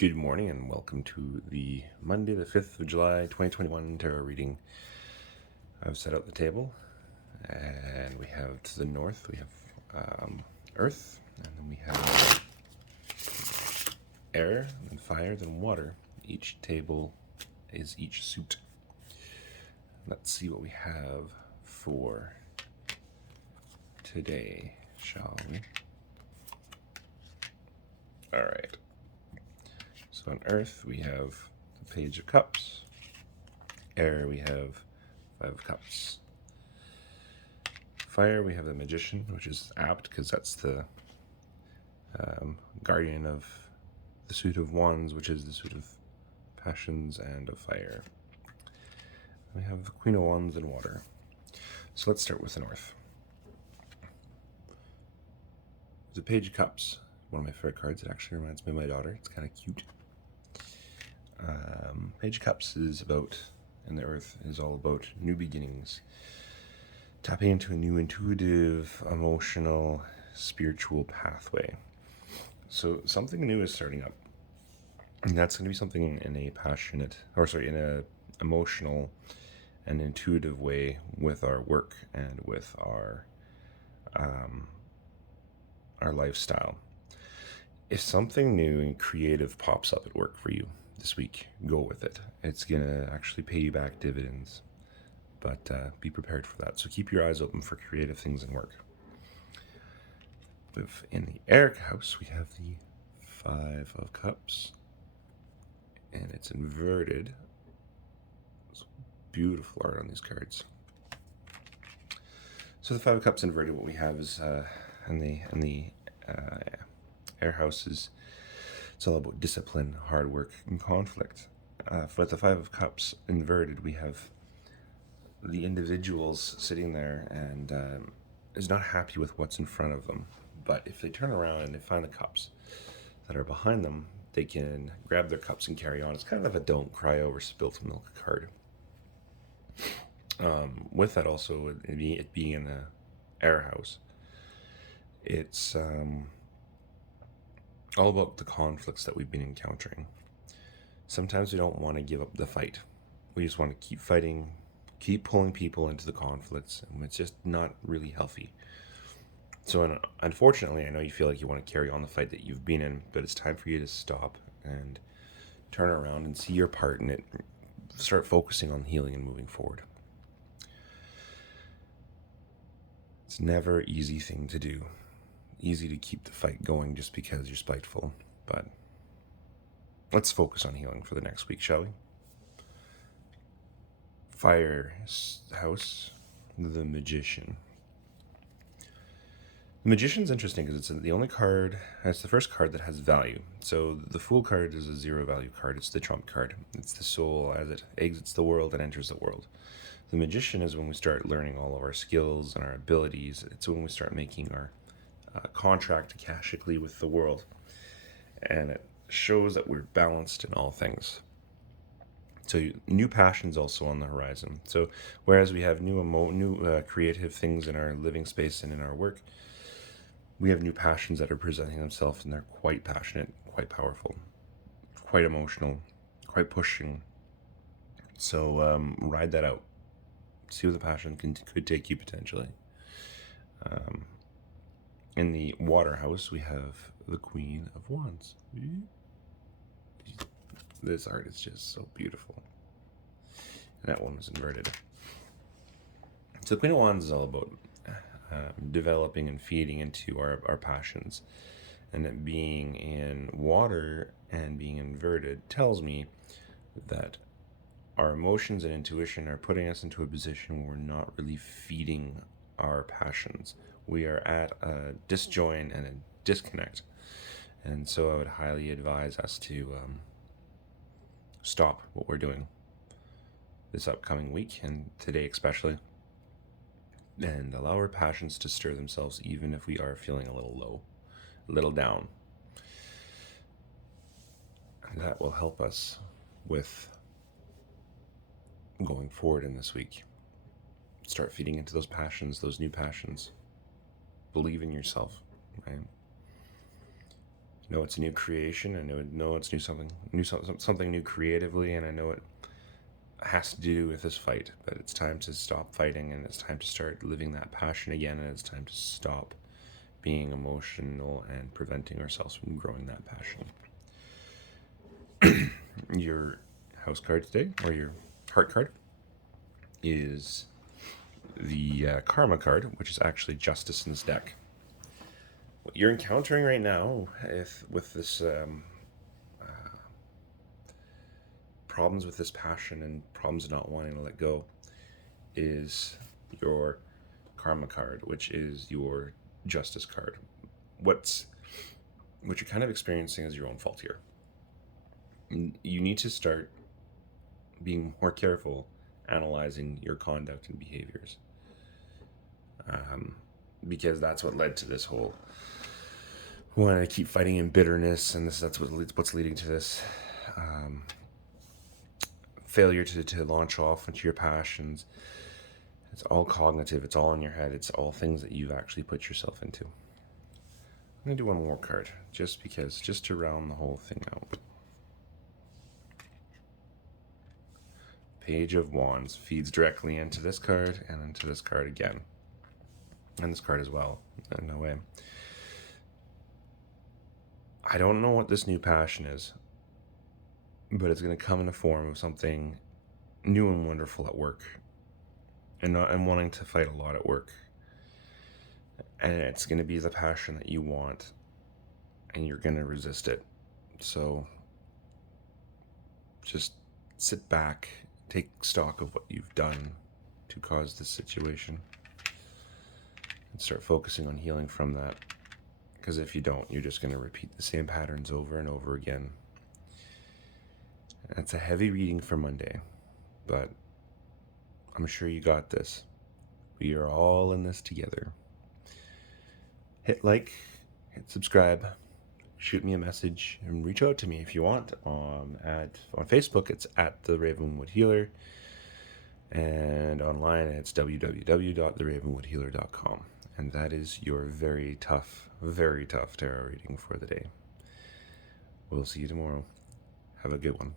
Good morning and welcome to the Monday, the 5th of July, 2021 tarot reading. I've set out the table and we have to the north, we have earth, and then we have air, then fire, then water. Each table is each suit. Let's see what we have for today, shall we? All right. So on earth, we have the Page of Cups. Air, we have Five of Cups. Fire, we have the Magician, which is apt because that's the guardian of the suit of Wands, which is the suit of passions and of fire. We have the Queen of Wands and water. So let's start with the north. The Page of Cups, one of my favorite cards. It actually reminds me of my daughter. It's kind of cute. Page of Cups is about, and the earth is all about new beginnings. Tapping into a new intuitive, emotional, spiritual pathway. So something new is starting up. And that's going to be something in a emotional and intuitive way with our work and with our lifestyle. If something new and creative pops up at work for you this week, go with it. It's going to actually pay you back dividends, but be prepared for that. So keep your eyes open for creative things in work. In the air house, we have the Five of Cups, and it's inverted. It's beautiful art on these cards. So the Five of Cups inverted, what we have is in the air house is it's all about discipline, hard work, and conflict. For the Five of Cups inverted, we have the individuals sitting there and is not happy with what's in front of them. But if they turn around and they find the cups that are behind them, they can grab their cups and carry on. It's kind of a don't cry over spilt milk card. With that also, it being in the air house, it's all about the conflicts that we've been encountering. Sometimes we don't want to give up the fight. We just want to keep fighting, keep pulling people into the conflicts, and it's just not really healthy. So unfortunately, I know you feel like you want to carry on the fight that you've been in, but it's time for you to stop and turn around and see your part in it. Start focusing on healing and moving forward. It's never an easy thing to do. Easy to keep the fight going just because you're spiteful, but let's focus on healing for the next week, shall we? Fire house, the Magician. The Magician's interesting because it's the only card, it's the first card that has value. So the Fool card is a zero value card. It's the trump card. It's the soul as it exits the world and enters the world. The Magician is when we start learning all of our skills and our abilities. It's when we start making our contract akashically with the world. And it shows that we're balanced in all things. So new passions also on the horizon. So whereas we have new creative things in our living space and in our work, we have new passions that are presenting themselves, and they're quite passionate, quite powerful, quite emotional, quite pushing. So ride that out. See where the passion could take you potentially. In the water house, we have the Queen of Wands. This art is just so beautiful. And that one was inverted. So the Queen of Wands is all about developing and feeding into our passions. And it being in water and being inverted tells me that our emotions and intuition are putting us into a position where we're not really feeding our passions. We are at a disjoin and a disconnect. And so I would highly advise us to stop what we're doing this upcoming week, and today especially, and allow our passions to stir themselves even if we are feeling a little low, a little down. And that will help us with going forward in this week. Start feeding into those passions, those new passions. Believe in yourself, right? know it's a new creation. I know it's something new creatively, and I know it has to do with this fight. But it's time to stop fighting, and it's time to start living that passion again, and it's time to stop being emotional and preventing ourselves from growing that passion. Your house card today, or your heart card, is the karma card, which is actually justice in this deck. What you're encountering right now, with this problems with this passion and problems not wanting to let go, is your karma card, which is your justice card. What you're kind of experiencing is your own fault here. You need to start being more careful analyzing your conduct and behaviors, because that's what led to this whole when I keep fighting in bitterness, and that's what's leading to this failure to launch off into your passions. It's all cognitive. It's all in your head. It's all things that you've actually put yourself into. I'm going to do one more card, just to round the whole thing out. Page of Wands feeds directly into this card and into this card again. And this card as well, in no way. I don't know what this new passion is, but it's going to come in the form of something new and wonderful at work, and wanting to fight a lot at work. And it's going to be the passion that you want, and you're going to resist it. So just sit back, take stock of what you've done to cause this situation, and start focusing on healing from that. Because if you don't, you're just going to repeat the same patterns over and over again. It's a heavy reading for Monday, but I'm sure you got this. We are all in this together. Hit like, hit subscribe, shoot me a message, and reach out to me if you want. On Facebook, it's at The Ravenwood Healer, and online it's www.theravenwoodhealer.com. And that is your very tough tarot reading for the day. We'll see you tomorrow. Have a good one.